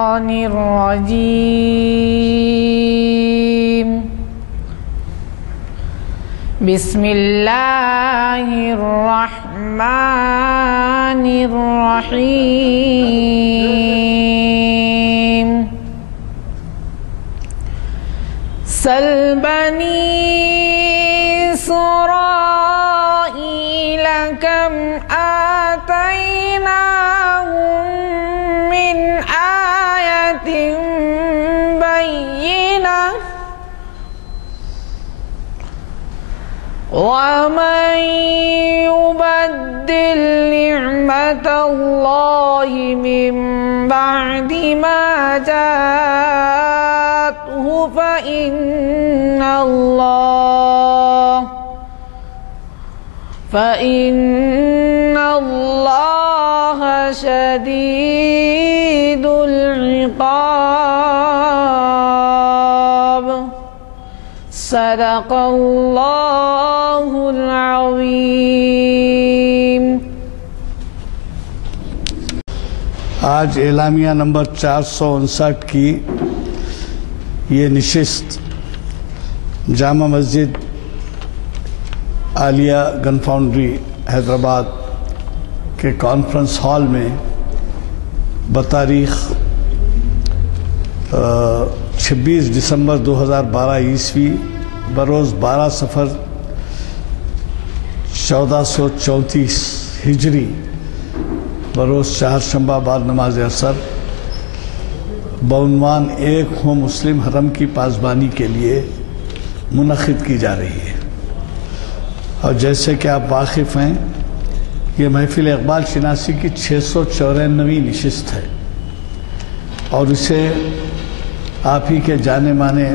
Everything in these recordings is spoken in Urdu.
الرجيم بسم الله الرحمن الرحيم سل بني إسرائيل كم آتيناهم من آية بينة ومن يبدل نعمة الله من بعد ما جاءته فإن الله شديد العقاب صدق الله العظيم۔ آج اعلامیہ نمبر 459 کی یہ نشست جامع مسجد عالیہ گن فاؤنڈری حیدرآباد کے کانفرنس ہال میں بتاریخ 26 دسمبر 2012 عیسوی بروز 12 صفر 1434 ہجری بروز چہارشنبہ بعد نماز عصر بعنوان ایک ہوں مسلم حرم کی پاسبانی کے لیے منعقد کی جا رہی ہے۔ اور جیسے کہ آپ واقف ہیں یہ محفل اقبال شناسی کی 694ویں نشست ہے اور اسے آپ ہی کے جانے مانے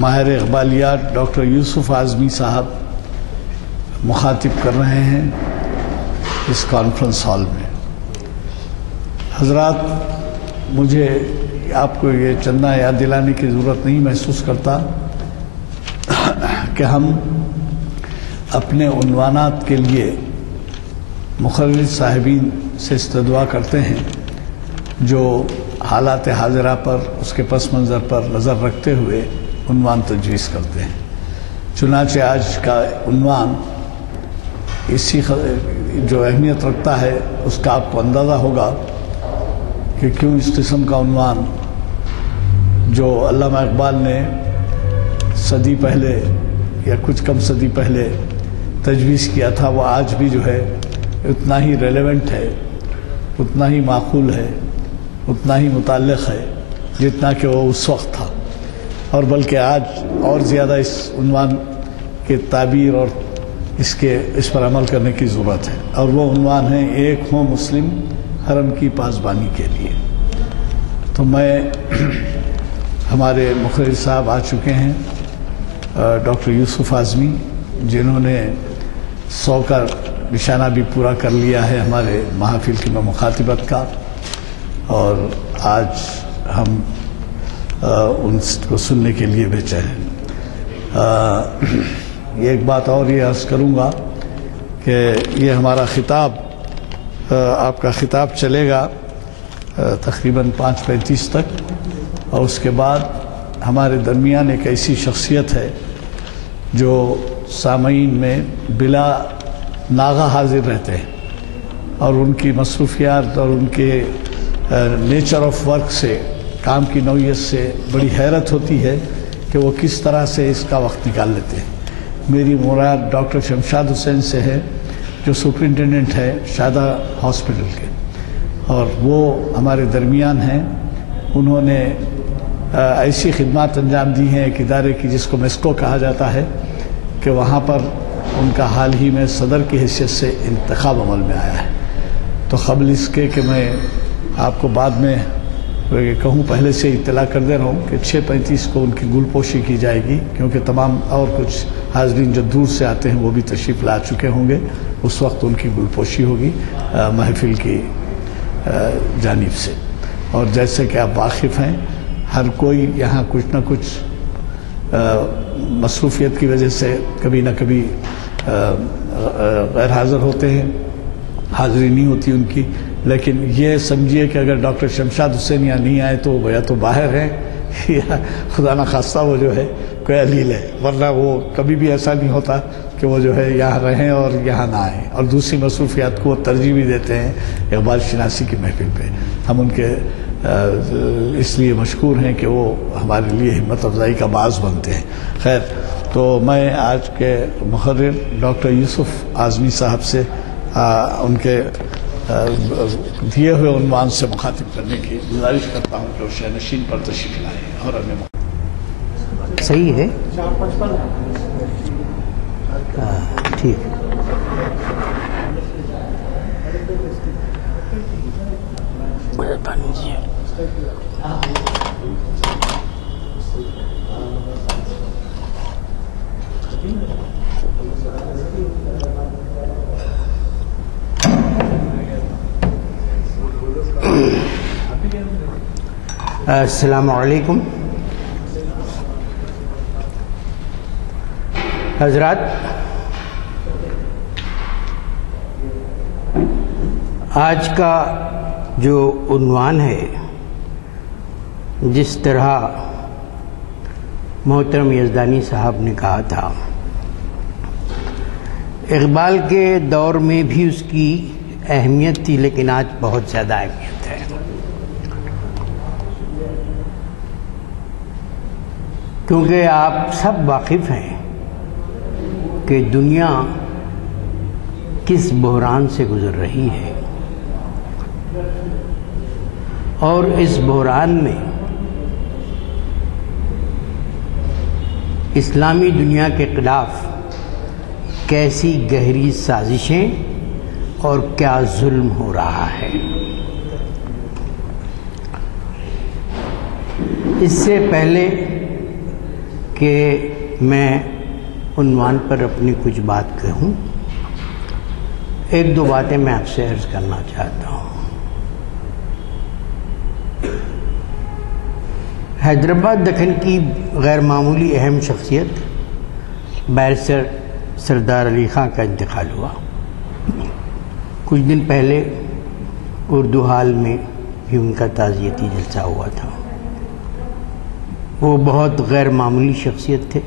ماہر اقبالیات ڈاکٹر یوسف اعظمی صاحب مخاطب کر رہے ہیں اس کانفرنس ہال میں۔ حضرات، مجھے آپ کو یہ چندہ یاد دلانے کی ضرورت نہیں محسوس کرتا کہ ہم اپنے عنوانات کے لیے مقرر صاحبین سے استدعا کرتے ہیں جو حالات حاضرہ پر اس کے پس منظر پر نظر رکھتے ہوئے عنوان تجویز کرتے ہیں۔ چنانچہ آج کا عنوان اسی جو اہمیت رکھتا ہے اس کا آپ کو اندازہ ہوگا کہ کیوں اس قسم کا عنوان جو علامہ اقبال نے صدی پہلے یا کچھ کم صدی پہلے تجویز کیا تھا وہ آج بھی جو ہے اتنا ہی ریلیونٹ ہے، اتنا ہی معقول ہے، اتنا ہی متعلق ہے جتنا کہ وہ اس وقت تھا، اور بلکہ آج اور زیادہ اس عنوان کے تعبیر اور اس پر عمل کرنے کی ضرورت ہے، اور وہ عنوان ہے ایک ہوں مسلم حرم کی پاسبانی کے لیے۔ تو میں ہمارے مقرر صاحب آ چکے ہیں ڈاکٹر یوسف اعظمی، جنہوں نے 100 کا نشانہ بھی پورا کر لیا ہے ہمارے محافل کی مخاطبت کا، اور آج ہم ان کو سننے کے لیے بھیجے ہیں۔ ایک بات اور یہ عرض کروں گا کہ یہ ہمارا خطاب آپ کا خطاب چلے گا تقریباً 5:35 تک، اور اس کے بعد ہمارے درمیان ایک ایسی شخصیت ہے جو سامعین میں بلا ناغہ حاضر رہتے ہیں، اور ان کی مصروفیات اور ان کے نیچر آف ورک سے، کام کی نوعیت سے بڑی حیرت ہوتی ہے کہ وہ کس طرح سے اس کا وقت نکال لیتے ہیں۔ میری مراد ڈاکٹر شمشاد حسین سے ہے جو سپرنٹینڈنٹ ہے شادہ ہاسپٹل کے، اور وہ ہمارے درمیان ہیں۔ انہوں نے ایسی خدمات انجام دی ہیں ایک ادارے کی جس کو میسکو کہا جاتا ہے، کہ وہاں پر ان کا حال ہی میں صدر کی حیثیت سے انتخاب عمل میں آیا ہے۔ تو قبل اس کے کہ میں آپ کو بعد میں کہوں پہلے سے اطلاع کر دے رہا ہوں کہ 6:35 کو ان کی گل پوشی کی جائے گی، کیونکہ تمام اور کچھ حاضرین جو دور سے آتے ہیں وہ بھی تشریف لا چکے ہوں گے، اس وقت ان کی گل پوشی ہوگی محفل کی جانب سے۔ اور جیسے کہ آپ واقف ہیں ہر کوئی یہاں کچھ نہ کچھ مصروفیت کی وجہ سے کبھی نہ کبھی غیر حاضر ہوتے ہیں، حاضری نہیں ہوتی ان کی، لیکن یہ سمجھیے کہ اگر ڈاکٹر شمشاد حسین یہاں نہیں آئے تو وہ یا تو باہر ہیں یا خدا نخواستہ وہ جو ہے کوئی علیل ہے، ورنہ وہ کبھی بھی ایسا نہیں ہوتا کہ وہ جو ہے یہاں رہیں اور یہاں نہ آئیں، اور دوسری مصروفیات کو وہ ترجیح بھی دیتے ہیں اقبال شناسی کی محفل پہ۔ ہم ان کے اس لیے مشکور ہیں کہ وہ ہمارے لیے ہمت افزائی کا باعث بنتے ہیں۔ خیر، تو میں آج کے مقرر ڈاکٹر یوسف اعظمی صاحب سے ان کے دیے ہوئے عنوان سے مخاطب کرنے کی گزارش کرتا ہوں کہ وہ شہنشین پر تشریف لائیں اور ہمیں صحیح ہے، ٹھیک۔ السلام علیکم حضرات، آج کا جو عنوان ہے، جس طرح محترم یزدانی صاحب نے کہا تھا، اقبال کے دور میں بھی اس کی اہمیت تھی، لیکن آج بہت زیادہ اہمیت ہے، کیونکہ آپ سب واقف ہیں کہ دنیا کس بحران سے گزر رہی ہے، اور اس بحران میں اسلامی دنیا کے خلاف کیسی گہری سازشیں اور کیا ظلم ہو رہا ہے۔ اس سے پہلے کہ میں عنوان پر اپنی کچھ بات کہوں، ایک دو باتیں میں آپ سے عرض کرنا چاہتا ہوں۔ حیدرآباد دکن کی غیر معمولی اہم شخصیت بیرسٹر سردار علی خان کا انتقال ہوا۔ کچھ دن پہلے اردو ہال میں بھی ان کا تعزیتی جلسہ ہوا تھا۔ وہ بہت غیر معمولی شخصیت تھے۔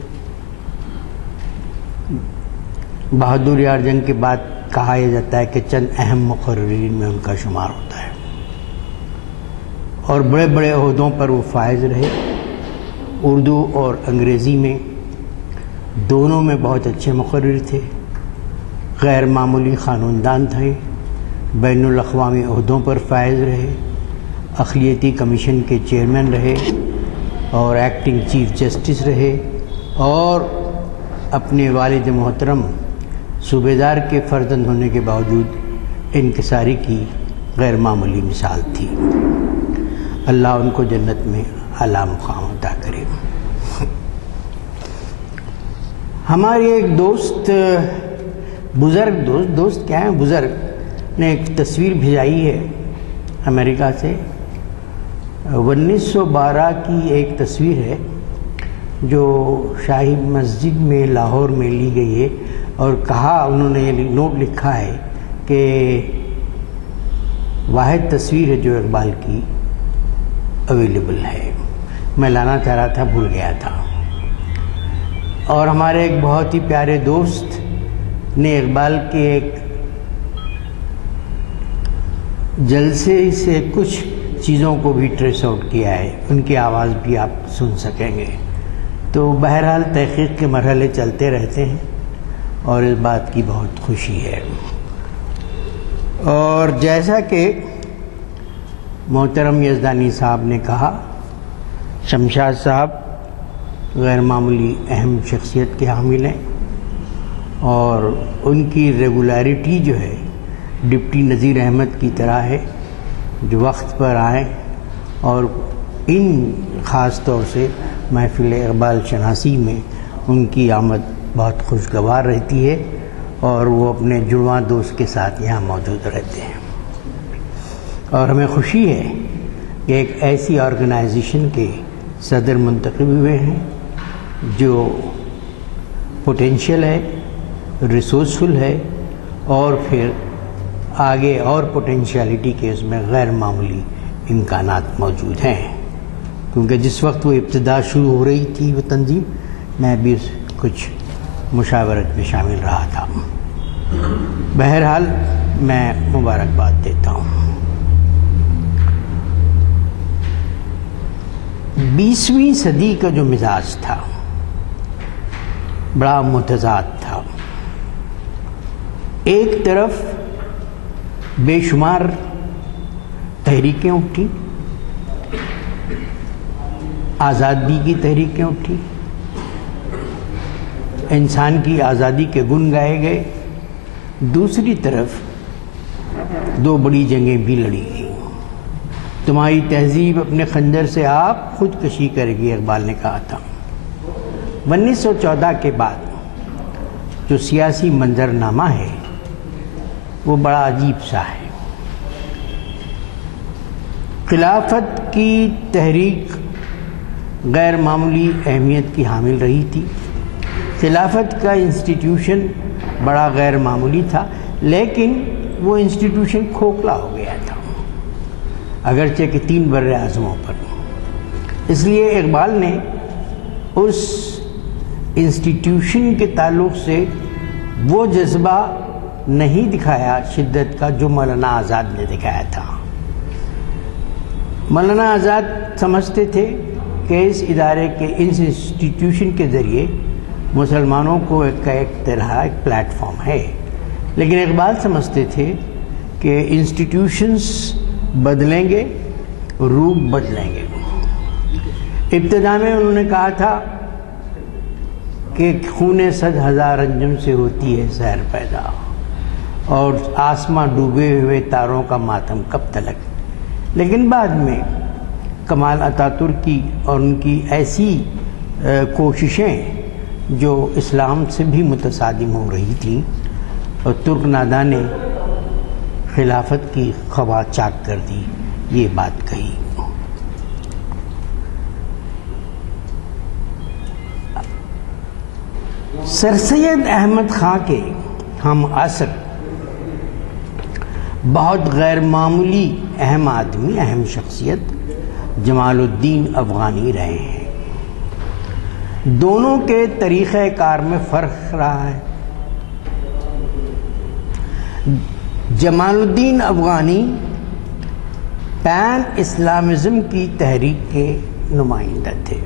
بہادر یار جنگ کے بعد کہا یہ جاتا ہے کہ چند اہم مقررین میں ان کا شمار ہوتا ہے، اور بڑے بڑے عہدوں پر وہ فائز رہے۔ اردو اور انگریزی میں دونوں میں بہت اچھے مقرر تھے، غیر معمولی خانوندان تھے، بین الاقوامی عہدوں پر فائز رہے، اقلیتی کمیشن کے چیئرمین رہے اور ایکٹنگ چیف جسٹس رہے، اور اپنے والد محترم صوبیدار کے فرزند ہونے کے باوجود انکساری کی غیر معمولی مثال تھی۔ اللہ ان کو جنت میں اعلیٰ مقام عطا کرے۔ ہمارے ایک دوست، بزرگ دوست کیا ہیں، بزرگ نے ایک تصویر بھیجائی ہے امریکہ سے۔ 1912 کی ایک تصویر ہے جو شاہی مسجد میں لاہور میں لی گئی ہے، اور کہا، انہوں نے یہ نوٹ لکھا ہے کہ واحد تصویر ہے جو اقبال کی اویلیبل ہے۔ میں لانا چاہ رہا تھا، بھول گیا تھا۔ اور ہمارے ایک بہت ہی پیارے دوست نے اقبال کے ایک جلسے سے کچھ چیزوں کو بھی ٹریس آؤٹ کیا ہے، ان کی آواز بھی آپ سن سکیں گے۔ تو بہرحال تحقیق کے مرحلے چلتے رہتے ہیں، اور اس بات کی بہت خوشی ہے۔ اور جیسا کہ محترم یزدانی صاحب نے کہا، شمشاد صاحب غیر معمولی اہم شخصیت کے حامل ہیں، اور ان کی ریگولیرٹی جو ہے ڈپٹی نذیر احمد کی طرح ہے، جو وقت پر آئیں، اور ان خاص طور سے محفل اقبال شناسی میں ان کی آمد بہت خوشگوار رہتی ہے، اور وہ اپنے جڑواں دوست کے ساتھ یہاں موجود رہتے ہیں۔ اور ہمیں خوشی ہے کہ ایک ایسی آرگنائزیشن کے صدر منتخب ہوئے ہیں جو پوٹینشیل ہے، ریسورسفل ہے، اور پھر آگے اور پوٹینشیلٹی کے اس میں غیر معمولی امکانات موجود ہیں، کیونکہ جس وقت وہ ابتدا شروع ہو رہی تھی وہ تنظیم، میں بھی کچھ مشاورت میں شامل رہا تھا۔ بہرحال میں مبارکباد دیتا ہوں۔ 20ویں صدی کا جو مزاج تھا بڑا متضاد تھا۔ ایک طرف بے شمار تحریکیں اٹھی، آزادی کی تحریکیں اٹھی، انسان کی آزادی کے گن گائے گئے۔ دوسری طرف دو بڑی جنگیں بھی لڑی گئیں۔ تمہاری تہذیب اپنے خنجر سے آپ خودکشی کرے گی، اقبال نے کہا تھا۔ 1914 کے بعد جو سیاسی منظرنامہ ہے وہ بڑا عجیب سا ہے۔ خلافت کی تحریک غیر معمولی اہمیت کی حامل رہی تھی۔ خلافت کا انسٹیٹیوشن بڑا غیر معمولی تھا، لیکن وہ انسٹیٹیوشن کھوکھلا ہو گیا تھا، اگرچہ کہ 3 بر اعظموں پر۔ اس لیے اقبال نے اس انسٹیٹیوشن کے تعلق سے وہ جذبہ نہیں دکھایا شدت کا جو مولانا آزاد نے دکھایا تھا۔ مولانا آزاد سمجھتے تھے کہ اس ادارے کے اس انسٹیٹیوشن کے ذریعے مسلمانوں کو ایک طرح ایک پلیٹ فارم ہے، لیکن اقبال سمجھتے تھے کہ انسٹیٹیوشنز بدلیں گے، روپ بدلیں گے۔ ابتدا میں انہوں نے کہا تھا کہ خون 100,000 انجم سے ہوتی ہے سحر پیدا، اور آسماں ڈوبے ہوئے تاروں کا ماتم کب تلک۔ لیکن بعد میں کمال اتاترک کی اور ان کی ایسی کوششیں جو اسلام سے بھی متصادم ہو رہی تھیں، اور ترک نادا نے خلافت کی خوا چاک کر دی، یہ بات کہی۔ سر سید احمد خان کے ہم عصر بہت غیر معمولی اہم آدمی، اہم شخصیت جمال الدین افغانی رہے ہیں۔ دونوں کے طریقہ کار میں فرق رہا ہے۔ جمال الدین افغانی پین اسلامزم کی تحریک کے نمائندہ تھے۔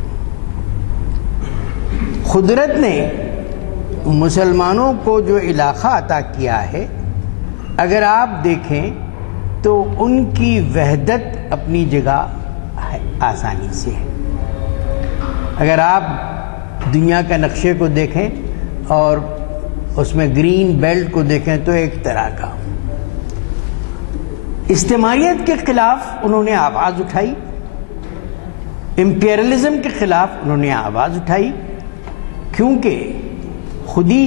قدرت نے مسلمانوں کو جو علاقہ عطا کیا ہے، اگر آپ دیکھیں تو ان کی وحدت اپنی جگہ آسانی سے ہے۔ اگر آپ دنیا کا نقشے کو دیکھیں اور اس میں گرین بیلٹ کو دیکھیں تو ایک طرح کا استعماریت کے خلاف انہوں نے آواز اٹھائی، امپیرلزم کے خلاف انہوں نے آواز اٹھائی، کیونکہ خودی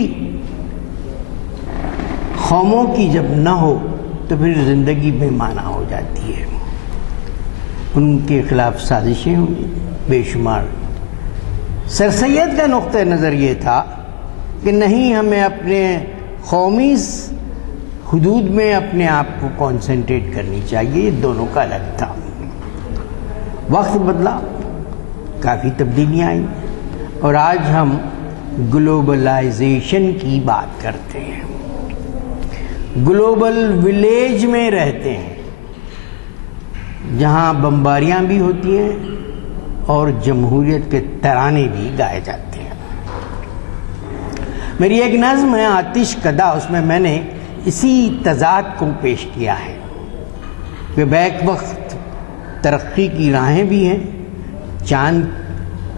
قوموں کی جب نہ ہو تو پھر زندگی بے معنی ہو جاتی ہے۔ ان کے خلاف سازشیں ہوئی بے شمار۔ سر سید کا نقطہ نظر یہ تھا کہ نہیں، ہمیں اپنے قومی حدود میں اپنے آپ کو کانسنٹریٹ کرنی چاہیے، یہ دونوں کا الگ تھا۔ وقت بدلا، کافی تبدیلیاں آئیں، اور آج ہم گلوبلائزیشن کی بات کرتے ہیں، گلوبل ولیج میں رہتے ہیں، جہاں بمباریاں بھی ہوتی ہیں اور جمہوریت کے ترانے بھی گائے جاتے ہیں۔ میری ایک نظم ہے آتش کدا، اس میں میں نے اسی تضاد کو پیش کیا ہے کہ بیک وقت ترقی کی راہیں بھی ہیں، چاند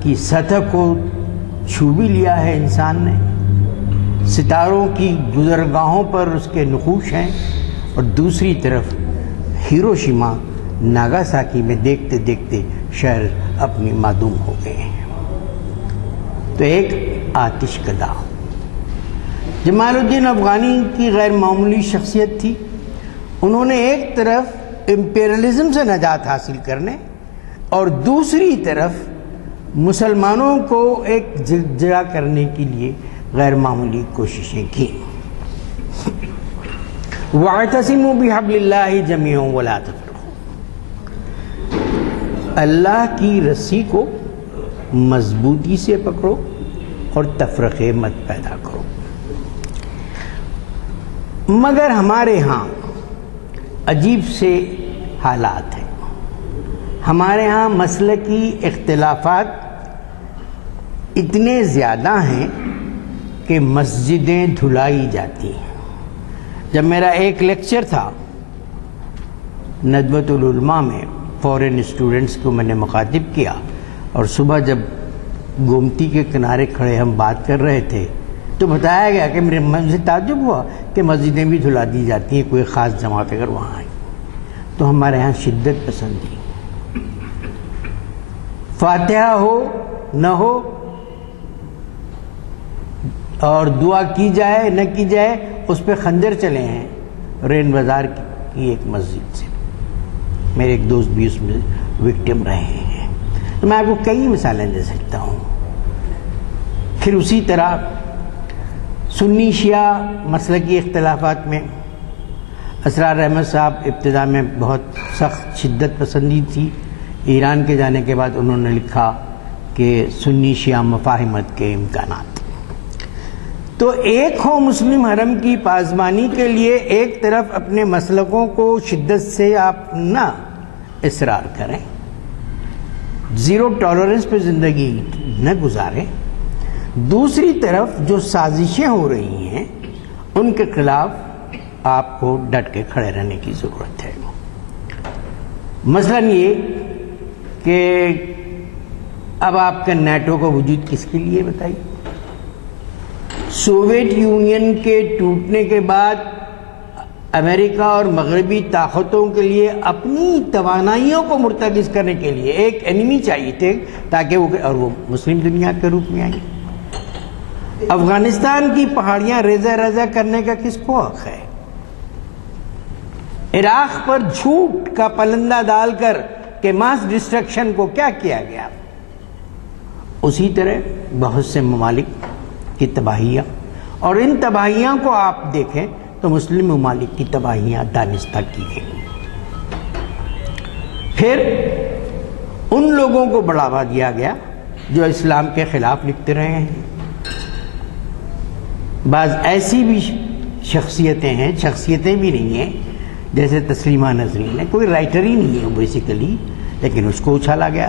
کی سطح کو چھو بھی لیا ہے انسان نے، ستاروں کی گزرگاہوں پر اس کے نقوش ہیں، اور دوسری طرف ہیروشیما ناگاساکی میں دیکھتے دیکھتے شہر اپنی معدوم ہو گئے ہیں۔ تو ایک آتش کدا جمال الدین افغانی کی غیر معمولی شخصیت تھی۔ انہوں نے ایک طرف امپیرلزم سے نجات حاصل کرنے اور دوسری طرف مسلمانوں کو ایک جگہ کرنے کے لیے غیر معمولی کوششیں کی۔ وَاعْتَصِمُوا بِحَبْلِ اللَّهِ جَمِيعًا وَلَا تَفَرَّقُوا، اللہ کی رسی کو مضبوطی سے پکڑو اور تفرقے مت پیدا کرو۔ مگر ہمارے ہاں عجیب سے حالات ہیں، ہمارے ہاں مسلکی اختلافات اتنے زیادہ ہیں کہ مسجدیں دھلائی جاتی ہیں۔ جب میرا ایک لیکچر تھا ندوۃ العلماء میں، فورن اسٹوڈنٹس کو میں نے مخاطب کیا، اور صبح جب گومتی کے کنارے کھڑے ہم بات کر رہے تھے تو بتایا گیا کہ میرے من سے تعجب ہوا کہ مسجدیں بھی دھلا دی جاتی ہیں کوئی خاص جماعت اگر وہاں آئی۔ تو ہمارے ہاں شدت پسندی، فاتحہ ہو نہ ہو اور دعا کی جائے نہ کی جائے اس پہ خنجر چلے ہیں۔ رین بازار کی ایک مسجد سے میرے ایک دوست بھی اس میں وکٹم رہے ہیں، تو میں آپ کو کئی مثالیں دے سکتا ہوں۔ پھر اسی طرح سنی شیعہ مسلکی اختلافات میں اسرار احمد صاحب ابتدا میں بہت سخت شدت پسندی تھی، ایران کے جانے کے بعد انہوں نے لکھا کہ سنی شیعہ مفاہمت کے امکانات۔ تو ایک ہو مسلم حرم کی پاسبانی کے لیے ایک طرف اپنے مسلکوں کو شدت سے آپ نہ اصرار کریں، زیرو ٹالرنس پہ زندگی نہ گزاریں، دوسری طرف جو سازشیں ہو رہی ہیں ان کے خلاف آپ کو ڈٹ کے کھڑے رہنے کی ضرورت ہے۔ مثلاً یہ کہ اب آپ کا نیٹو کا وجود کس کے لیے بتائیے؟ سوویت یونین کے ٹوٹنے کے بعد امریکہ اور مغربی طاقتوں کے لیے اپنی توانائیوں کو مرتکز کرنے کے لیے ایک اینیمی چاہیے تھے تاکہ وہ مسلم دنیا کے روپ میں آئیں۔ افغانستان کی پہاڑیاں ریزہ ریزہ کرنے کا کس کو حق ہے؟ عراق پر جھوٹ کا پلندہ ڈال کر کہ ماس ڈسٹرکشن کو کیا کیا گیا؟ اسی طرح بہت سے ممالک کی تباہیاں، اور ان تباہیاں کو آپ دیکھیں تو مسلم ممالک کی تباہیاں دانستہ کی گئی۔ پھر ان لوگوں کو بڑھاوا دیا گیا جو اسلام کے خلاف لکھتے رہے ہیں۔ بعض ایسی بھی شخصیتیں بھی نہیں ہیں جیسے تسلیمہ نسرین ہے، کوئی رائٹر ہی نہیں ہے بیسیکلی، لیکن اس کو اچھالا گیا۔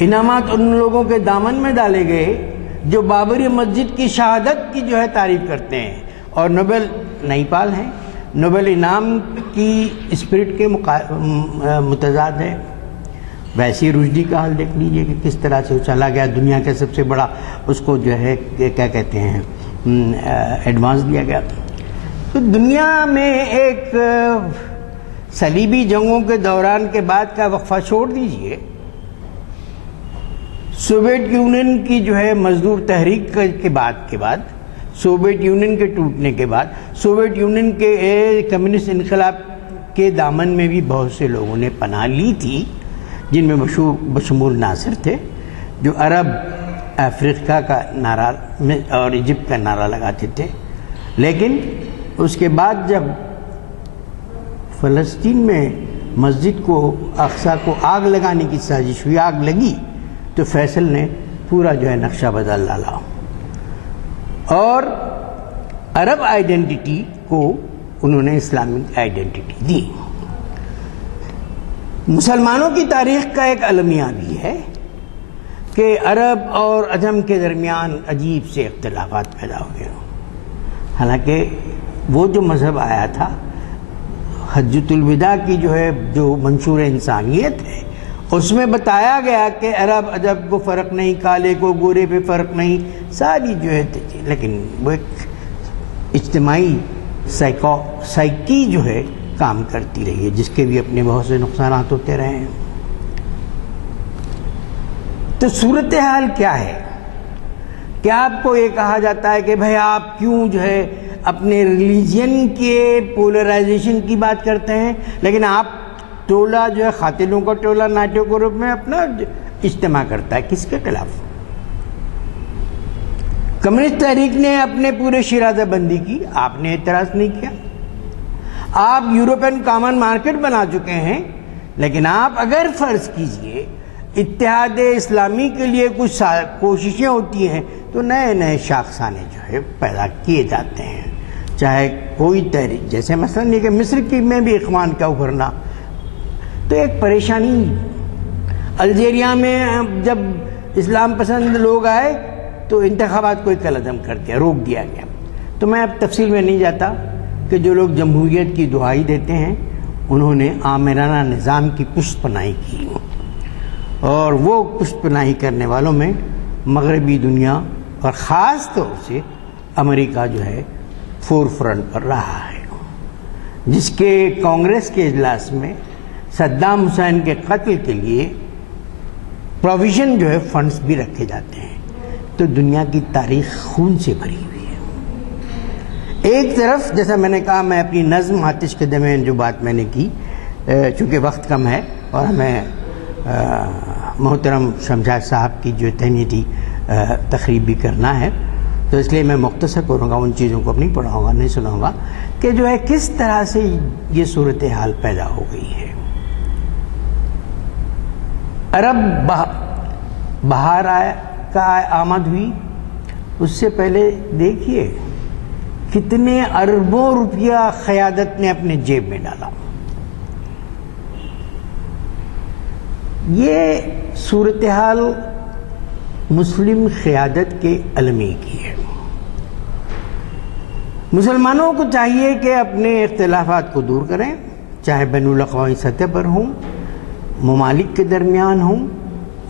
انعامات ان لوگوں کے دامن میں ڈالے گئے جو بابری مسجد کی شہادت کی جو ہے تعریف کرتے ہیں، اور نوبل نئی پال ہیں، نوبل انعام کی اسپرٹ کے متضاد ہے۔ ویسے رشدی کا حال دیکھ لیجئے کہ کس طرح سے اچھالا گیا، دنیا کا سب سے بڑا اس کو جو ہے کیا کہتے ہیں ایڈوانس دیا گیا۔ تو دنیا میں ایک صلیبی جنگوں کے دوران کے بعد کا وقفہ چھوڑ دیجئے، سوویت یونین کی جو ہے مزدور تحریک کے بعد سوویت یونین کے ٹوٹنے کے بعد سوویت یونین کے کمیونسٹ انقلاب کے دامن میں بھی بہت سے لوگوں نے پناہ لی تھی، جن میں بشمول ناصر تھے جو عرب افریقہ کا نعرہ اور ایجپٹ کا نعرہ لگاتے تھے۔ لیکن اس کے بعد جب فلسطین میں مسجد کو اقصیٰ کو آگ لگانے کی سازش ہوئی، آگ لگی، تو فیصل نے پورا جو ہے نقشہ بدل ڈالا اور عرب آئیڈینٹی کو انہوں نے اسلامک آئیڈینٹی دی۔ مسلمانوں کی تاریخ کا ایک المیہ بھی ہے کہ عرب اور عجم کے درمیان عجیب سے اختلافات پیدا ہو گئے، حالانکہ وہ جو مذہب آیا تھا حجۃ الوداع کی جو منشور انسانیت ہے، اس میں بتایا گیا کہ عرب عجب کو فرق نہیں، کالے کو گورے پہ فرق نہیں، ساری جو ہے، لیکن وہ ایک اجتماعی سائیکی جو ہے کام کرتی رہی ہے، جس کے بھی اپنے بہت سے نقصانات ہوتے رہے ہیں۔ تو صورتحال کیا ہے کہ آپ کو یہ کہا جاتا ہے کہ بھائی آپ کیوں جو ہے اپنے ریلیجن کے پولرائزیشن کی بات کرتے ہیں، لیکن آپ ٹولہ جو ہے قاتلوں کا ٹولہ ناٹو کے روپ میں اپنا اجتماع کرتا ہے، کس کے خلاف؟ کمیونسٹ تحریک نے اپنے پورے شیرازہ بندی کی، آپ نے اعتراض نہیں کیا۔ آپ یورپین کامن مارکیٹ بنا چکے ہیں، لیکن آپ اگر فرض کیجئے اتحاد اسلامی کے لیے کچھ کوششیں ہوتی ہیں تو نئے نئے شاخسانے جو ہے پیدا کیے جاتے ہیں، چاہے کوئی تحریک، جیسے مثلا یہ کہ مصر کی میں بھی اخوان کا ابھرنا تو ایک پریشانی۔ الجیریا میں جب اسلام پسند لوگ آئے تو انتخابات کو ایک قلعدم کر دیا، روک دیا گیا۔ تو میں اب تفصیل میں نہیں جاتا کہ جو لوگ جمہوریت کی دہائی دیتے ہیں انہوں نے آمرانہ نظام کی پشت پناہی کی، اور وہ پشت پناہی کرنے والوں میں مغربی دنیا اور خاص طور سے امریکہ جو ہے فور فرنٹ پر رہا ہے، جس کے کانگریس کے اجلاس میں صدام حسین کے قتل کے لیے پروویژن جو ہے فنڈز بھی رکھے جاتے ہیں۔ تو دنیا کی تاریخ خون سے بھری ہوئی ہے۔ ایک طرف جیسا میں نے کہا، میں اپنی نظم آتش کے دمیں جو بات میں نے کی، چونکہ وقت کم ہے اور ہمیں محترم شمشاد صاحب کی جو تہنیتی تقریب بھی کرنا ہے، تو اس لیے میں مختصر کروں گا، ان چیزوں کو نہیں پڑھاؤں گا، نہیں سناؤں گا کہ جو ہے کس طرح سے یہ صورتحال پیدا ہو گئی ہے۔ عرب بہار کا آمد ہوئی، اس سے پہلے دیکھیے کتنے اربوں روپیہ قیادت نے اپنے جیب میں ڈالا۔ یہ صورتحال مسلم قیادت کے علمی کی ہے۔ مسلمانوں کو چاہیے کہ اپنے اختلافات کو دور کریں، چاہے بین الاقوامی سطح پر ہوں، ممالک کے درمیان ہوں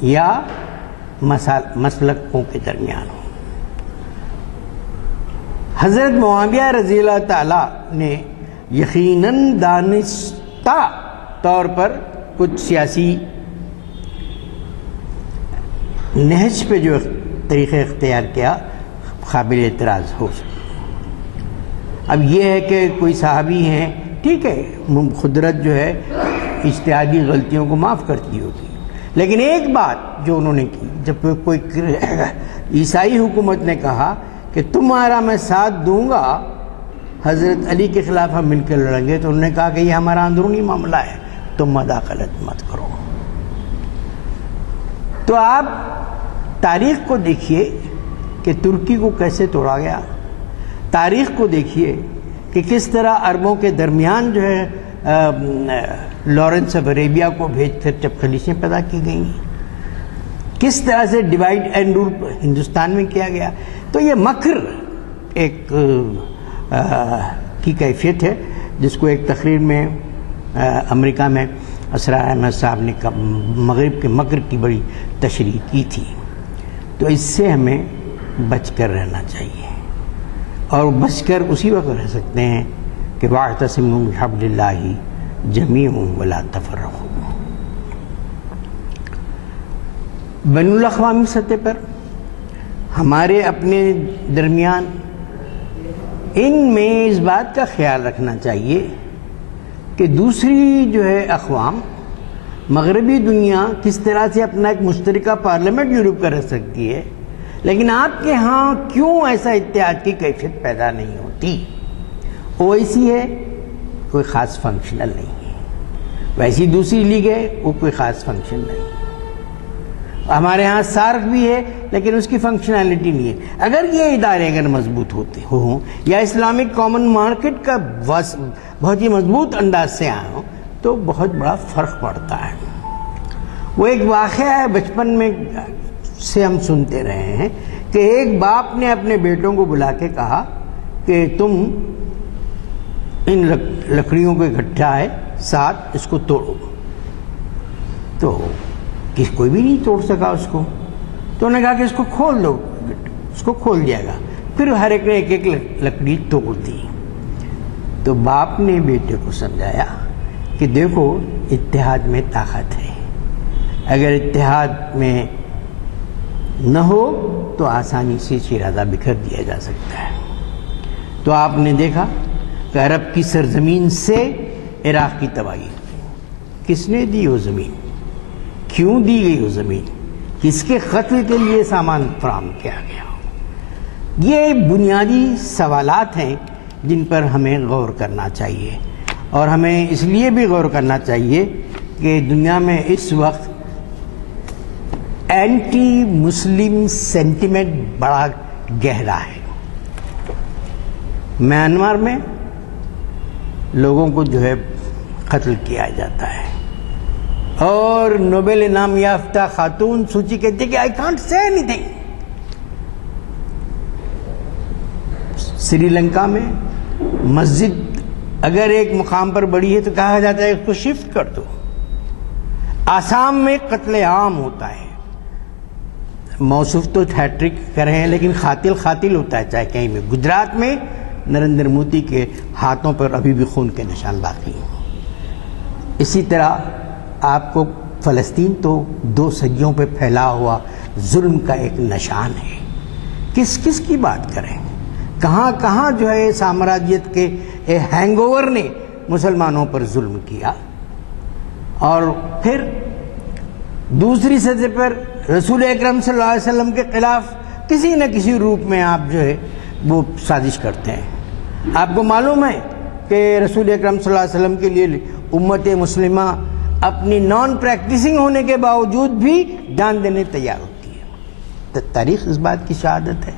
یا مسلکوں کے درمیان ہوں۔ حضرت معاویہ رضی اللہ تعالیٰ نے یقیناً دانستہ طور پر کچھ سیاسی نہج پہ جو طریقہ اختیار کیا قابل اعتراض ہو سکتا۔ اب یہ ہے کہ کوئی صحابی ہیں، ٹھیک ہے، قدرت جو ہے اجتہادی غلطیوں کو معاف کرتی ہوتی، لیکن ایک بات جو انہوں نے کی، جب کوئی عیسائی حکومت نے کہا کہ تمہارا میں ساتھ دوں گا، حضرت علی کے خلاف ہم مل کر لڑیں گے، تو انہوں نے کہا کہ یہ ہمارا اندرونی معاملہ ہے، تم مداخلت مت کرو۔ تو آپ تاریخ کو دیکھیے کہ ترکی کو کیسے توڑا گیا، تاریخ کو دیکھیے کہ کس طرح عربوں کے درمیان جو ہے لارنس آف عریبیا کو بھیج کر چپخلیشیں پیدا کی گئیں، کس طرح سے ڈیوائڈ اینڈ رول ہندوستان میں کیا گیا۔ تو یہ مکر ایک کی کیفیت ہے جس کو ایک تقریر میں امریکہ میں اسرار احمد صاحب نے مغرب کے مکر کی بڑی تشریح کی تھی۔ تو اس سے ہمیں بچ کر رہنا چاہیے، اور بچ کر اسی وقت رہ سکتے ہیں کہ واعتصموا بحبل اللہ جمیعا ولا تفرقوا۔ بین الاقوامی سطح پر ہمارے اپنے درمیان ان میں اس بات کا خیال رکھنا چاہیے کہ دوسری جو ہے اقوام، مغربی دنیا کس طرح سے اپنا ایک مشترکہ پارلیمنٹ یورپ کا رکھ سکتی ہے، لیکن آپ کے ہاں کیوں ایسا اتحاد کی کیفیت پیدا نہیں ہوتی؟ او آئی سی ہے، کوئی خاص فنکشنل نہیں ہے، ویسی دوسری لیگ ہے، وہ کوئی خاص فنکشن نہیں ہے۔ ہمارے ہاں سارک بھی ہے لیکن اس کی فنکشنالٹی نہیں ہے۔ اگر یہ ادارے اگر مضبوط ہوتے ہوں یا اسلامک کامن مارکیٹ کا بہت ہی مضبوط انداز سے آئے ہوں تو بہت بڑا فرق پڑتا ہے۔ وہ ایک واقعہ ہے بچپن میں سے ہم سنتے رہے ہیں کہ ایک باپ نے اپنے بیٹوں کو بلا کے کہا کہ تم ان لکڑیوں کو اکٹھا ہے ساتھ، اس کو توڑو۔ تو کوئی بھی نہیں توڑ سکا اس کو، تو انہوں نے کہا کہ اس کو کھول دو، اس کو کھول دیا گا۔ پھر ہر ایک نے ایک ایک لکڑی توڑ دی۔ تو باپ نے بیٹے کو سمجھایا کہ دیکھو اتحاد میں طاقت ہے، اگر اتحاد میں نہ ہو تو آسانی سے شیرازہ بکھر دیا جا سکتا ہے۔ تو آپ نے دیکھا کہ عرب کی سرزمین سے عراق کی تباہی ہوئی۔ کس نے دی وہ زمین؟ کیوں دی گئی وہ زمین؟ کس کے قتل کے لیے سامان فراہم کیا گیا؟ یہ بنیادی سوالات ہیں جن پر ہمیں غور کرنا چاہیے، اور ہمیں اس لیے بھی غور کرنا چاہیے کہ دنیا میں اس وقت اینٹی مسلم سینٹیمنٹ بڑا گہرا ہے. میانمار میں لوگوں کو جو ہے قتل کیا جاتا ہے اور نوبل انعام یافتہ خاتون سوچی کہتی ہے کہ آئی کانٹ سے اینی تھنگ. سری لنکا میں مسجد اگر ایک مقام پر بڑی ہے تو کہا جاتا ہے اس کو شفٹ کر دو. آسام میں قتل عام ہوتا ہے. موصوف تو ہیٹرک کر رہے ہیں لیکن قاتل ہوتا ہے چاہے کہیں بھی. گجرات میں نریندر مودی کے ہاتھوں پر ابھی بھی خون کے نشان باقی ہیں. اسی طرح آپ کو فلسطین تو 2 صدیوں پہ پھیلا ہوا ظلم کا ایک نشان ہے. کس کی بات کریں؟ کہاں جو ہے سامراجیت کے ہینگ اوور نے مسلمانوں پر ظلم کیا. اور پھر دوسری سطح پر رسول اکرم صلی اللہ علیہ وسلم کے خلاف کسی نہ کسی روپ میں آپ جو ہے وہ سازش کرتے ہیں. آپ کو معلوم ہے کہ رسول اکرم صلی اللہ علیہ وسلم کے لیے امت مسلمہ اپنی نان پریکٹسنگ ہونے کے باوجود بھی جان دینے تیار ہوتی ہے. تاریخ اس بات کی شہادت ہے.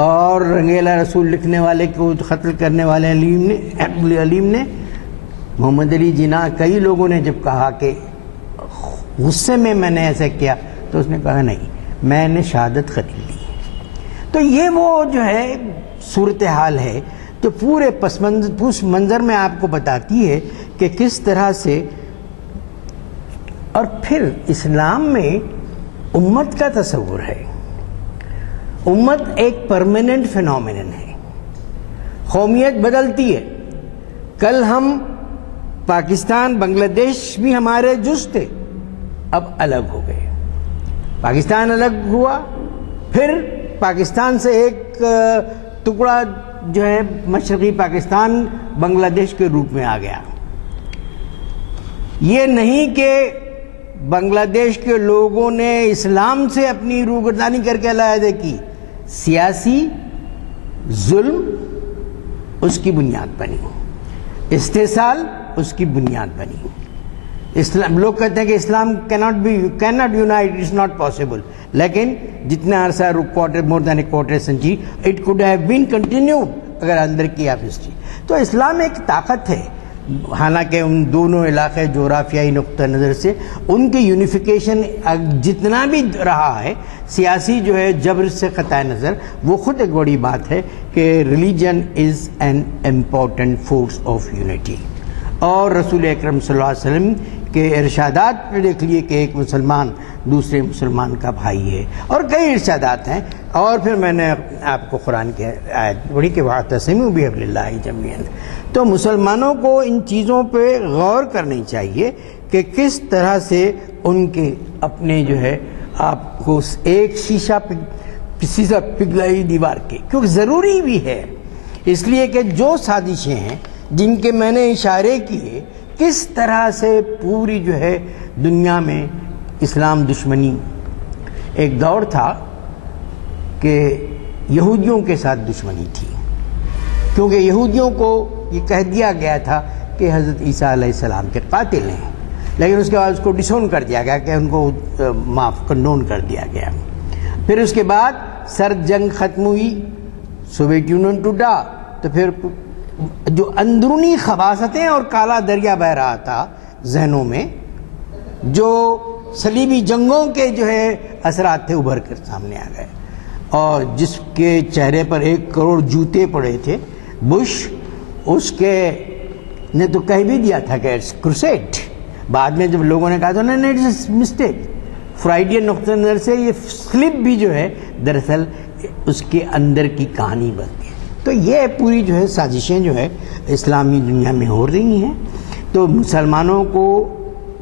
اور رنگیلا رسول لکھنے والے کو قتل کرنے والے علیم نے محمد علی جناح کئی لوگوں نے جب کہا کہ غصے میں نے ایسا کیا تو اس نے کہا نہیں میں نے شہادت خرید لی. تو یہ وہ جو ہے صورتحال ہے جو پورے پس منظر میں آپ کو بتاتی ہے کہ کس طرح سے. اور پھر اسلام میں امت کا تصور ہے. امت ایک پرماننٹ فینومینن ہے. قومیت بدلتی ہے. کل ہم پاکستان بنگلہ دیش بھی ہمارے جز تھے اب الگ ہو گئے. پاکستان الگ ہوا پھر پاکستان سے ایک ٹکڑا جو ہے مشرقی پاکستان بنگلہ دیش کے روپ میں آ گیا. یہ نہیں کہ بنگلہ دیش کے لوگوں نے اسلام سے اپنی روگردانی کر کے علیحدہ کی. سیاسی ظلم اس کی بنیاد بنی. استحصال اس کی بنیاد بنی. اسلام لوگ کہتے ہیں کہ اسلام cannot unite, it's not possible. لیکن جتنا عرصہ more than a quarter century it could have been continued اگر اندر کی آپ ہسٹری. تو اسلام ایک طاقت ہے. حالانکہ ان دونوں علاقے جغرافیائی نقطہ نظر سے ان کی یونیفیکیشن جتنا بھی رہا ہے سیاسی جو ہے جبر سے قطع نظر وہ خود ایک بڑی بات ہے کہ religion is an important force of unity. اور رسول اکرم صلی اللہ علیہ وسلم کے ارشادات پہ دیکھ لیے کہ ایک مسلمان دوسرے مسلمان کا بھائی ہے اور کئی ارشادات ہیں. اور پھر میں نے آپ کو قرآن کی آیت پڑھی کہ وَاعْتَصِمُوا بِحَبْلِ اللَّهِ جَمِيعًا. تو مسلمانوں کو ان چیزوں پہ غور کرنی چاہیے کہ کس طرح سے ان کے اپنے جو ہے آپ کو ایک شیشہ پگھلائی دیوار کے کیونکہ ضروری بھی ہے. اس لیے کہ جو سازشیں ہیں جن کے میں نے اشارے کیے کس طرح سے پوری جو ہے دنیا میں اسلام دشمنی. ایک دور تھا کہ یہودیوں کے ساتھ دشمنی تھی کیونکہ یہودیوں کو یہ کہہ دیا گیا تھا کہ حضرت عیسیٰ علیہ السلام کے قاتل ہیں. لیکن اس کے بعد اس کو ڈسون کر دیا گیا کہ ان کو کنڈون کر دیا گیا. پھر اس کے بعد سرد جنگ ختم ہوئی. سوویت یونین ٹوٹا تو پھر جو اندرونی خباثتیں اور کالا دریا بہہ رہا تھا ذہنوں میں جو صلیبی جنگوں کے جو ہے اثرات تھے ابھر کر سامنے آ گئے. اور جس کے چہرے پر 1 کروڑ جوتے پڑے تھے بش اس کے نے تو کہہ بھی دیا تھا کہ اٹس کروسیڈ. بعد میں جب لوگوں نے کہا تو نہیں اٹس مسٹیک. فرائیڈین نقطہ نظر سے یہ سلپ بھی جو ہے دراصل اس کے اندر کی کہانی بنتی ہے. تو یہ پوری جو ہے سازشیں جو ہے اسلامی دنیا میں ہو رہی ہیں. تو مسلمانوں کو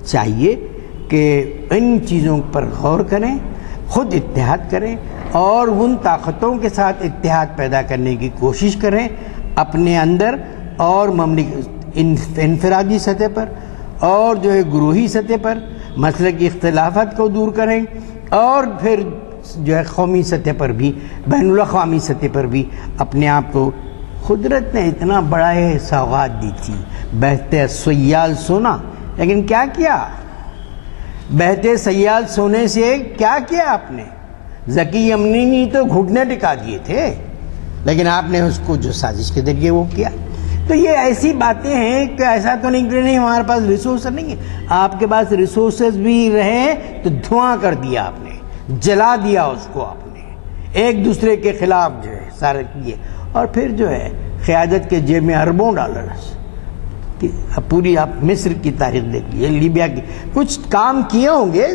چاہیے کہ ان چیزوں پر غور کریں, خود اتحاد کریں اور ان طاقتوں کے ساتھ اتحاد پیدا کرنے کی کوشش کریں اپنے اندر اور انفرادی سطح پر اور جو ہے گروہی سطح پر مسلک کی اختلافات کو دور کریں اور پھر جو ہے قومی سطح پر بھی بین الاقوامی سطح پر بھی اپنے آپ کو. قدرت نے اتنا بڑا سوغات دی تھی, بہتے سیال سونا، لیکن کیا کیا؟ بہتے سیال سونے سے کیا کیا آپ نے؟ ذکی امینی تو گھٹنے ٹکا دیے تھے، لیکن آپ نے اس کو جو سازش کے ذریعے وہ کیا۔ تو یہ ایسی باتیں ہیں کہ ایسا تو نہیں کہ نہیں ہمارے پاس ریسورسز نہیں ہیں، آپ کے پاس ریسورسز بھی رہے تو دھواں کر دیا آپ نے، جلا دیا اس کو آپ نے، ایک دوسرے کے خلاف جو ہے سارے کیے، اور پھر جو ہے قیادت کے جیب میں اربوں ڈالرز۔ پوری آپ مصر کی تاریخ دیکھ لیجیے، لیبیا کی کچھ کام کیے ہوں گے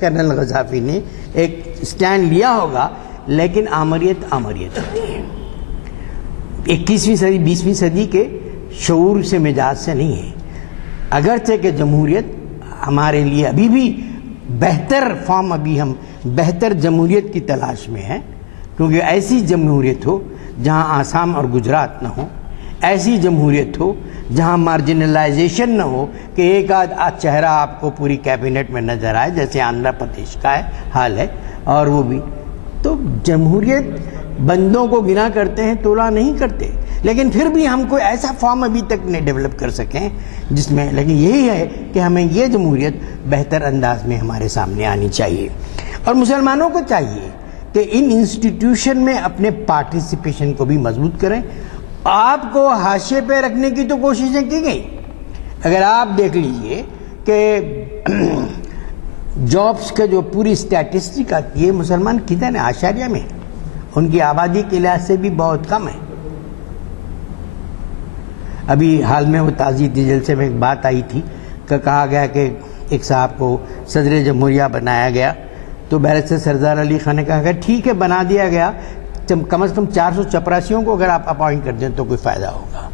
کرنل غزافی نے، ایک سٹینڈ لیا ہوگا، لیکن آمریت ہوتی ہے۔ 21ویں صدی 20ویں صدی کے شعور سے مزاج سے نہیں ہے، اگرچہ کہ جمہوریت ہمارے لیے ابھی بھی بہتر فارم، ابھی ہم بہتر جمہوریت کی تلاش میں ہیں، کیونکہ ایسی جمہوریت ہو جہاں آسام اور گجرات نہ ہو، ایسی جمہوریت ہو جہاں مارجنلائزیشن نہ ہو کہ ایک آدھ چہرہ آپ کو پوری کیبنٹ میں نظر آئے، جیسے آندھرا پردیش کا حال ہے، اور وہ بھی تو جمہوریت بندوں کو گنا کرتے ہیں، تولا نہیں کرتے، لیکن پھر بھی ہم کوئی ایسا فارم ابھی تک نہیں ڈیولپ کر سکیں جس میں، لیکن یہی ہے کہ ہمیں یہ جمہوریت بہتر انداز میں ہمارے سامنے آنی چاہیے، اور مسلمانوں کو چاہیے کہ ان انسٹیٹیوشن میں اپنے پارٹیسپیشن کو بھی مضبوط کریں۔ آپ کو حاشیے پہ رکھنے کی تو کوششیں کی گئی، اگر آپ دیکھ لیجئے کہ جابس کا جو پوری اسٹیٹسٹک آتی ہے، مسلمان کتنے عشاریہ میں، ان کی آبادی کے لحاظ سے بھی بہت کم ہے۔ ابھی حال میں وہ تعزیتی جلسے میں ایک بات آئی تھی کہ کہا گیا کہ ایک صاحب کو صدر جمہوریہ بنایا گیا، تو بیرسٹر سردار علی خان نے کہا کہ ٹھیک ہے بنا دیا گیا، کم از کم 400 چپراسیوں کو اگر آپ اپوائنٹ کر دیں تو کوئی فائدہ ہوگا۔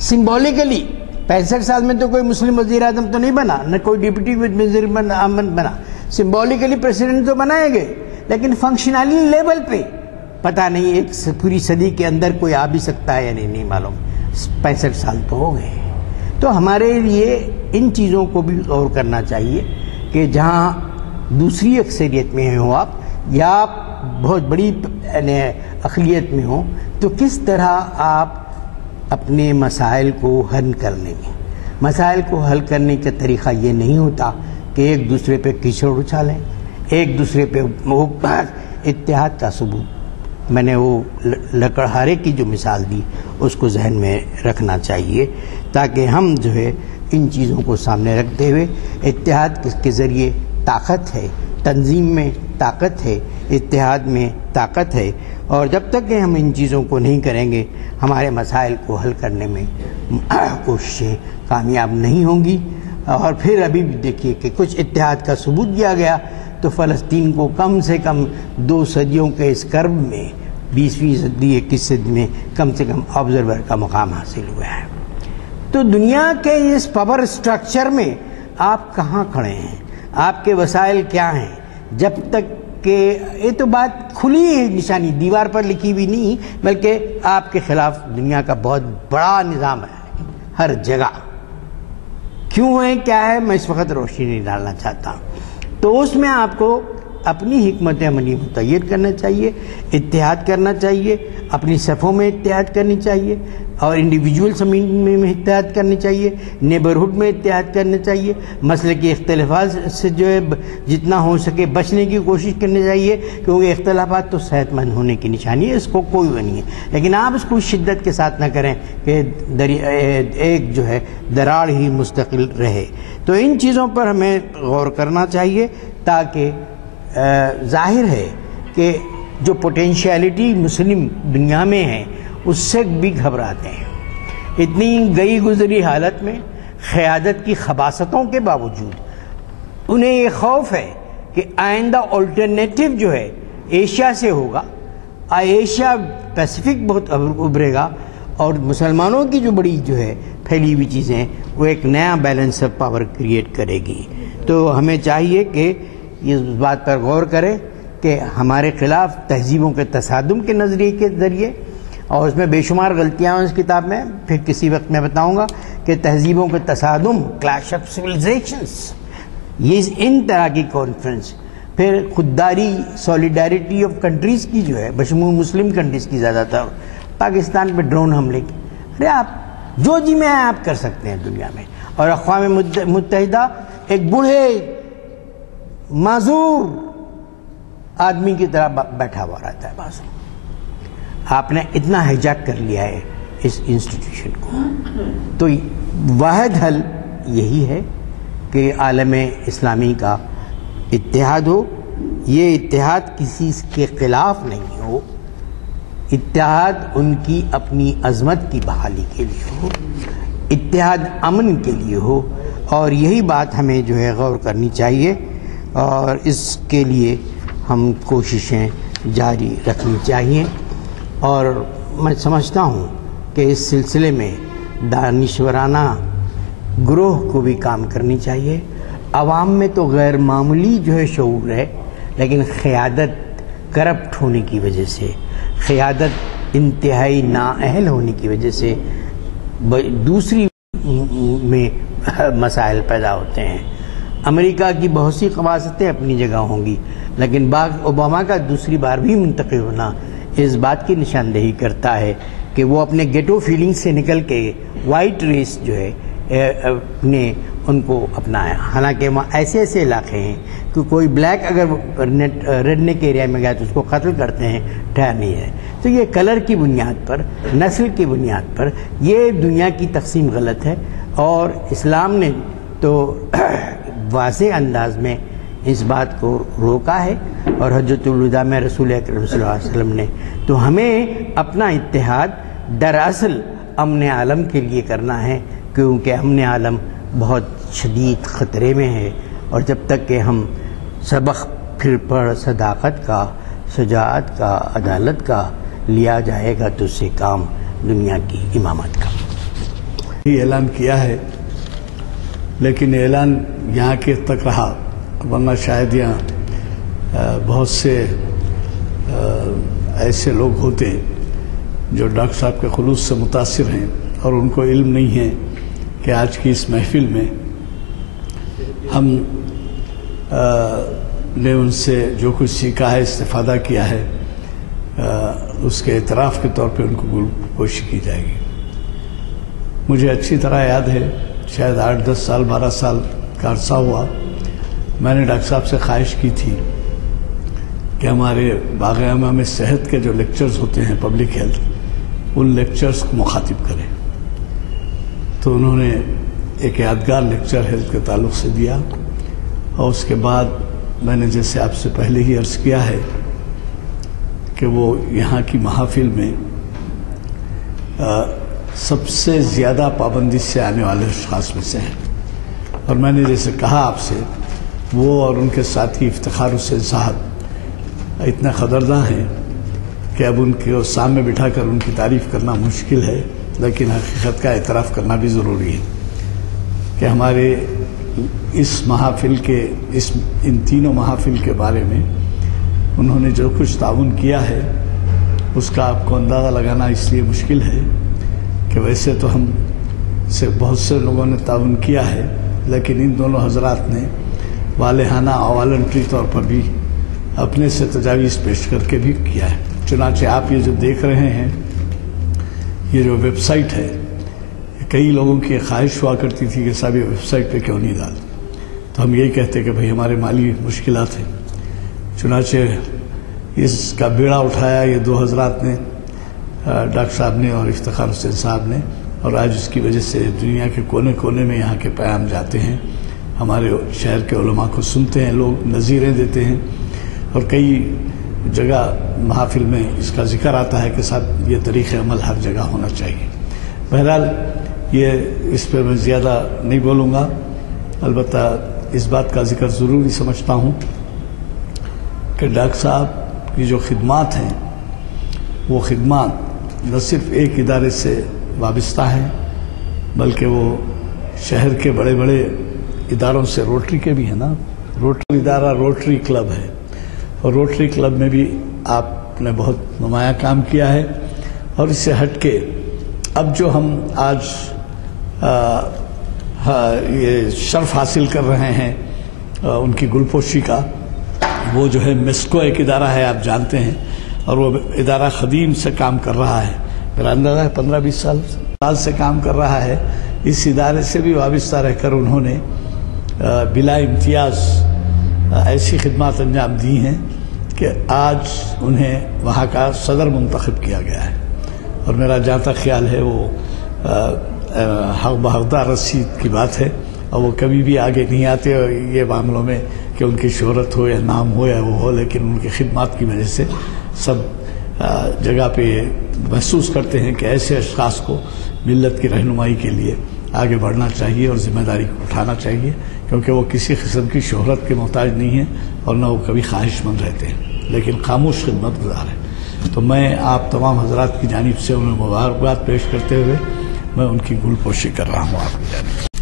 سمبولیکلی 65 سال میں تو کوئی مسلم وزیر اعظم تو نہیں بنا، نہ کوئی ڈپٹی وزیر اعظم بنا، سمبولیکلی پریزیڈنٹ تو بنائے گئے، لیکن فنکشنلی لیول پہ پتہ نہیں ایک پوری صدی کے اندر کوئی آ بھی سکتا ہے یا نہیں معلوم، 65 سال تو ہو گئے۔ تو ہمارے لیے ان چیزوں کو بھی غور کرنا چاہیے کہ جہاں دوسری اکثریت میں ہوں آپ، یا آپ بہت بڑی اقلیت میں ہوں، تو کس طرح آپ اپنے مسائل کو حل کر لیں گے۔ مسائل کو حل کرنے کا طریقہ یہ نہیں ہوتا کہ ایک دوسرے پہ کیچڑ اچھالیں، ایک دوسرے پہ اتحاد کا ثبوت، میں نے وہ لکڑہارے کی جو مثال دی اس کو ذہن میں رکھنا چاہیے، تاکہ ہم جو ہے ان چیزوں کو سامنے رکھتے ہوئے، اتحاد کے ذریعے طاقت ہے، تنظیم میں طاقت ہے، اتحاد میں طاقت ہے، اور جب تک کہ ہم ان چیزوں کو نہیں کریں گے ہمارے مسائل کو حل کرنے میں کوششیں کامیاب نہیں ہوں گی۔ اور پھر ابھی بھی دیکھیے کہ کچھ اتحاد کا ثبوت دیا گیا تو فلسطین کو کم سے کم 2 صدیوں کے اس کرب میں 20ویں صدی 21 صدی میں کم سے کم آبزرور کا مقام حاصل ہوا ہے۔ تو دنیا کے اس پاور سٹرکچر میں آپ کہاں کھڑے ہیں، آپ کے وسائل کیا ہیں، جب تک کہ یہ تو بات کھلی ہے، نشانی دیوار پر لکھی بھی نہیں، بلکہ آپ کے خلاف دنیا کا بہت بڑا نظام ہے ہر جگہ۔ کیوں ہے کیا ہے میں اس وقت روشنی نہیں ڈالنا چاہتا، تو اس میں آپ کو اپنی حکمت عملی متعین کرنا چاہیے، اتحاد کرنا چاہیے، اپنی صفوں میں اتحاد کرنی چاہیے، اور انڈیویجول زمین میں اتحاد کرنی چاہیے، نیبرہڈ میں اتحاد کرنا چاہیے، مسئلے کی اختلافات سے جو ہے جتنا ہو سکے بچنے کی کوشش کرنی چاہیے، کیونکہ اختلافات تو صحت مند ہونے کی نشانی ہے، اس کو کوئی نہیں ہے، لیکن آپ اس کو شدت کے ساتھ نہ کریں کہ ایک جو ہے دراڑ ہی مستقل رہے۔ تو ان چیزوں پر ہمیں غور کرنا چاہیے، تاکہ ظاہر ہے کہ جو پوٹینشیلٹی مسلم دنیا میں ہے اس سے بھی گھبراتے ہیں۔ اتنی گئی گزری حالت میں قیادت کی خباستوں کے باوجود انہیں یہ خوف ہے کہ آئندہ الٹرنیٹو جو ہے ایشیا سے ہوگا، ایشیا پیسیفک بہت ابھرے گا، اور مسلمانوں کی جو بڑی جو ہے پھیلی ہوئی چیزیں وہ ایک نیا بیلنس آف پاور کریٹ کرے گی۔ تو ہمیں چاہیے کہ اس بات پر غور کریں کہ ہمارے خلاف تہذیبوں کے تصادم کے نظریے کے ذریعے، اور اس میں بے شمار غلطیاں ہیں اس کتاب میں، پھر کسی وقت میں بتاؤں گا کہ تہذیبوں کے تصادم، کلیش آف سویلائزیشنز، یہ ان طرح کی کانفرنس، پھر خودداری، سولیڈیرٹی آف کنٹریز کی جو ہے بشمول مسلم کنٹریز کی زیادہ تر، پاکستان پہ ڈرون حملے کی، ارے آپ جو جی میں آپ کر سکتے ہیں دنیا میں. اور اقوام متحدہ ایک بوڑھے معذور آدمی کی طرح بیٹھا ہوا رہتا ہے بس. آپ نے اتنا ہیجیک کر لیا ہے اس انسٹیٹیوشن کو. تو واحد حل یہی ہے کہ عالم اسلامی کا اتحاد ہو. یہ اتحاد کسی کے خلاف نہیں ہو، اتحاد ان کی اپنی عظمت کی بحالی کے لیے ہو، اتحاد امن کے لیے ہو. اور یہی بات ہمیں جو ہے غور کرنی چاہیے، اور اس کے لیے ہم کوششیں جاری رکھنی چاہیے. اور میں سمجھتا ہوں کہ اس سلسلے میں دانشورانہ گروہ کو بھی کام کرنی چاہیے. عوام میں تو غیر معمولی جو ہے شعور ہے، لیکن قیادت کرپٹ ہونے کی وجہ سے، قیادت انتہائی نااہل ہونے کی وجہ سے دوسری میں مسائل پیدا ہوتے ہیں. امریکہ کی بہت سی قواستیں اپنی جگہ ہوں گی، لیکن باراک اوباما کا دوسری بار بھی منتخب ہونا اس بات کی نشاندہی کرتا ہے کہ وہ اپنے گیٹو فیلنگ سے نکل کے وائٹ ریس جو ہے نے ان کو اپنایا. حالانکہ وہاں ایسے ایسے علاقے ہیں کہ کوئی بلیک اگر ریڈ نیک ایریا میں گیا تو اس کو قتل کرتے ہیں، ٹھہر نہیں ہے. تو یہ کلر کی بنیاد پر، نسل کی بنیاد پر یہ دنیا کی تقسیم غلط ہے. اور اسلام نے تو واضح انداز میں اس بات کو روکا ہے، اور حجۃ الوداع میں رسول اکرم صلی اللہ علیہ وسلم نے. تو ہمیں اپنا اتحاد دراصل امن عالم کے لیے کرنا ہے، کیونکہ امن عالم بہت شدید خطرے میں ہے. اور جب تک کہ ہم سبق پھر پڑھ صداقت کا، شجاعت کا، عدالت کا لیا جائے گا تو اس سے کام دنیا کی امامت کا. یہ اعلان کیا ہے، لیکن اعلان یہاں کے تک رہا، ورنہ شاید یہاں بہت سے ایسے لوگ ہوتے جو ڈاکٹر صاحب کے خلوص سے متاثر ہیں اور ان کو علم نہیں ہے کہ آج کی اس محفل میں ہم نے ان سے جو کچھ سیکھا ہے، استفادہ کیا ہے، اس کے اعتراف کے طور پہ ان کو کوشش کی جائے گی. مجھے اچھی طرح یاد ہے، شاید 8-10 سال 12 سال کا عرصہ ہوا، میں نے ڈاکٹر صاحب سے خواہش کی تھی کہ ہمارے باغ اعمہ میں صحت کے جو لیکچرز ہوتے ہیں پبلک ہیلتھ، ان لیکچرز کو مخاطب کریں. تو انہوں نے ایک یادگار لیکچر ہیلتھ کے تعلق سے دیا، اور اس کے بعد میں نے جیسے آپ سے پہلے ہی عرض کیا ہے کہ وہ یہاں کی محافل میں سب سے زیادہ پابندی سے آنے والے اشخاص میں سے ہیں. اور میں نے جیسے کہا آپ سے، وہ اور ان کے ساتھی افتخار حسین صاحب اتنے قدرداں ہیں کہ اب ان کے سامنے بٹھا کر ان کی تعریف کرنا مشکل ہے، لیکن حقیقت کا اعتراف کرنا بھی ضروری ہے کہ ہمارے اس محافل کے ان تینوں محافل کے بارے میں انہوں نے جو کچھ تعاون کیا ہے، اس کا آپ کو اندازہ لگانا اس لیے مشکل ہے کہ ویسے تو ہم سے بہت سے لوگوں نے تعاون کیا ہے، لیکن ان دونوں حضرات نے والہانہ اور والنٹری طور پر بھی اپنے سے تجاویز پیش کر کے بھی کیا ہے. چنانچہ آپ یہ جو دیکھ رہے ہیں، یہ جو ویب سائٹ ہے، کئی لوگوں کی خواہش ہوا کرتی تھی کہ صاحب یہ ویب سائٹ پہ کیوں نہیں ڈال، تو ہم یہی کہتے کہ بھئی ہمارے مالی مشکلات ہیں. چنانچہ اس کا بیڑا اٹھایا یہ دو حضرات نے، ڈاکٹر صاحب نے اور افتخار حسین صاحب نے، اور آج اس کی وجہ سے دنیا کے کونے کونے میں یہاں کے پیام جاتے ہیں، ہمارے شہر کے علماء کو سنتے ہیں لوگ، نظیریں دیتے ہیں، اور کئی جگہ محافل میں اس کا ذکر آتا ہے کہ صاحب یہ طریق عمل ہر جگہ ہونا چاہیے. بہرحال یہ اس پہ میں زیادہ نہیں بولوں گا، البتہ اس بات کا ذکر ضروری سمجھتا ہوں کہ ڈاکٹر صاحب کی جو خدمات ہیں، وہ خدمات نہ صرف ایک ادارے سے وابستہ ہیں، بلکہ وہ شہر کے بڑے بڑے اداروں سے، روٹری کے بھی ہیں نا، روٹری ادارہ روٹری کلب ہے، اور روٹری کلب میں بھی آپ نے بہت نمایاں کام کیا ہے. اور اس سے ہٹ کے اب جو ہم آج یہ شرف حاصل کر رہے ہیں ان کی گلپوشی کا، وہ جو ہے میسکو ایک ادارہ ہے، آپ جانتے ہیں، اور وہ ادارہ قدیم سے کام کر رہا ہے، میرا اندازہ ہے 15-20 سال سے. سال سے کام کر رہا ہے. اس ادارے سے بھی وابستہ رہ کر انہوں نے بلا امتیاز ایسی خدمات انجام دی ہیں کہ آج انہیں وہاں کا صدر منتخب کیا گیا ہے. اور میرا جہاں تک خیال ہے وہ حق بحقدار رسید کی بات ہے، اور وہ کبھی بھی آگے نہیں آتے یہ معاملوں میں کہ ان کی شہرت ہو یا نام ہو یا وہ ہو، لیکن ان کی خدمات کی وجہ سے سب جگہ پہ محسوس کرتے ہیں کہ ایسے اشخاص کو ملت کی رہنمائی کے لیے آگے بڑھنا چاہیے اور ذمہ داری کو اٹھانا چاہیے، کیونکہ وہ کسی قسم کی شہرت کے محتاج نہیں ہیں اور نہ وہ کبھی خواہش مند رہتے ہیں، لیکن خاموش خدمت گزار ہیں. تو میں آپ تمام حضرات کی جانب سے انہیں مبارکباد پیش کرتے ہوئے میں ان کی گل پوشی کر رہا ہوں آپ کی جانب سے.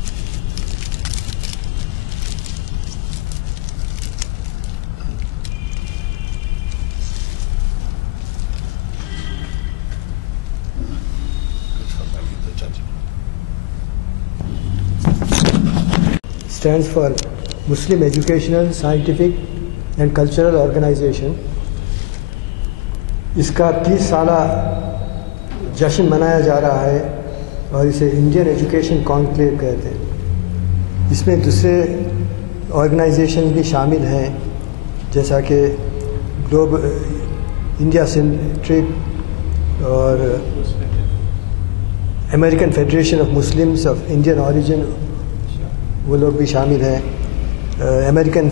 stands for Muslim Educational, Scientific and Cultural Organization. اس کا 30 سالہ جشن منایا جا رہا ہے اور اسے انڈین ایجوکیشن کانکلیو کہتے ہیں. اس میں دوسرے آرگنائزیشن بھی شامل ہیں جیسا کہ انڈیا سینٹرک اور American federation of Muslims of Indian origin, وہ لوگ بھی شامل ہیں. امریکن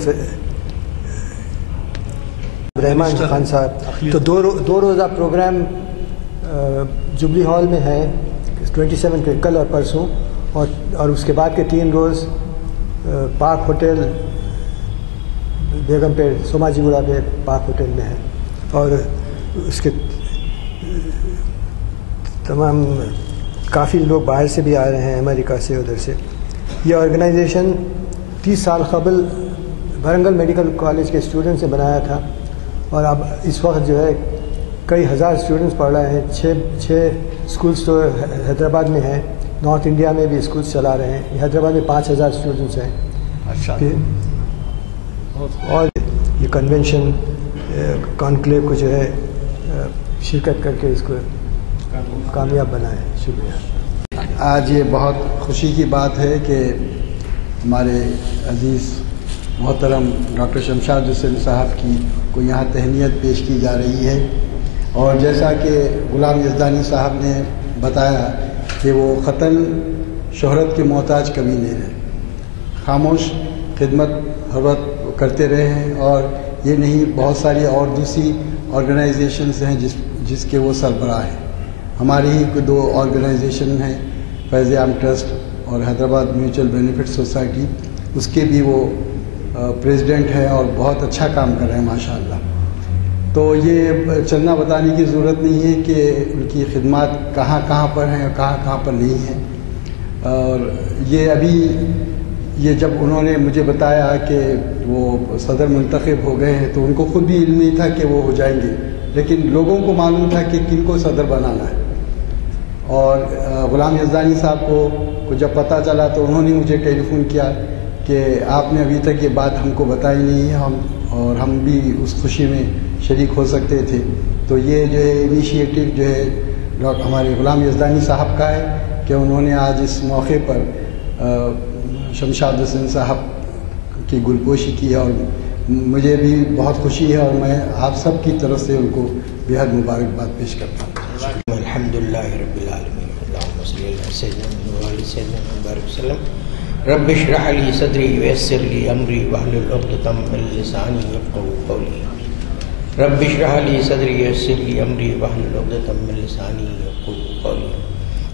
رحمان خان صاحب. تو دو روزہ پروگرام جبلی ہال میں ہے 27 کے کل اور پرسوں، اور اس کے بعد کے 3 روز پاک ہوٹل بیگم پیٹ سوماجی گوڑا پہ پاک ہوٹل میں ہے. اور اس کے تمام کافی لوگ باہر سے بھی آ رہے ہیں، امریکہ سے ادھر سے. یہ آرگنائزیشن 30 سال قبل ورنگل میڈیکل کالج کے اسٹوڈنٹس نے بنایا تھا، اور اب اس وقت جو ہے کئی ہزار اسٹوڈنٹس پڑھ رہے ہیں. 6 اسکولس تو حیدرآباد میں ہیں، نارتھ انڈیا میں بھی اسکولس چلا رہے ہیں. حیدرآباد میں 5000 اسٹوڈنٹس ہیں. اور یہ کنونشن کانکلیو کو جو ہے شرکت کر کے اس کو کامیاب بنائے. شکریہ. آج یہ بہت خوشی کی بات ہے کہ ہمارے عزیز محترم ڈاکٹر شمشاد حسین صاحب کو یہاں تہنیت پیش کی جا رہی ہے. اور جیسا کہ غلام یزدانی صاحب نے بتایا کہ وہ قطعاً شہرت کے محتاج کبھی نہیں رہے، خاموش خدمت ہر وقت کرتے رہے ہیں. اور یہ نہیں، بہت ساری اور دوسری آرگنائزیشنز ہیں جس کے وہ سربراہ ہیں. ہماری ہی 2 آرگنائزیشن ہیں، فیض عام ٹرسٹ اور حیدرآباد میوچل بینیفٹ سوسائٹی، اس کے بھی وہ پریزیڈنٹ ہیں اور بہت اچھا کام کر رہے ہیں ماشاء اللہ. تو یہ چلنا بتانے کی ضرورت نہیں ہے کہ ان کی خدمات کہاں کہاں پر ہیں اور کہاں کہاں پر نہیں ہیں. اور یہ جب انہوں نے مجھے بتایا کہ وہ صدر منتخب ہو گئے ہیں تو ان کو خود بھی علم نہیں تھا کہ وہ ہو جائیں گے، لیکن لوگوں کو معلوم تھا کہ کن کو صدر بنانا ہے. اور غلام یزدانی صاحب کو جب پتہ چلا تو انہوں نے مجھے ٹیلی فون کیا کہ آپ نے ابھی تک یہ بات ہم کو بتائی نہیں ہے، اور ہم بھی اس خوشی میں شریک ہو سکتے تھے. تو یہ جو ہے انیشیٹو جو ہے ہمارے غلام یزدانی صاحب کا ہے کہ انہوں نے آج اس موقع پر شمشاد حسین صاحب کی گلپوشی کی ہے، اور مجھے بھی بہت خوشی ہے اور میں آپ سب کی طرف سے ان کو بہت مبارکباد پیش کرتا ہوں. الحمدللہ رب العالمین. اللہم صلی علی سیدنا محمد وعلی سیدنا محمد وسلم. رب اشرح لی صدری ویسر لی امری واحلل عقدۃ من لسانی یفقهوا قولی. رب اشرح لی صدری ویسر لی امری واحلل عقدۃ من لسانی یفقهوا قولی.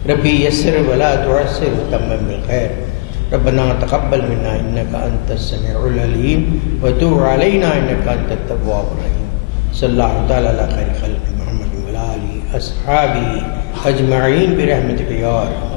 ربی یسر ولا تعسر وتمم بالخیر. ربنا تقبل منا انك انت السميع العليم وتب علينا انك انت التواب الرحيم. صلی اللہ تعالی علی خیر خلق محمد وعلی آلہ اصحابہ اجمعین برحمتک یا ارحم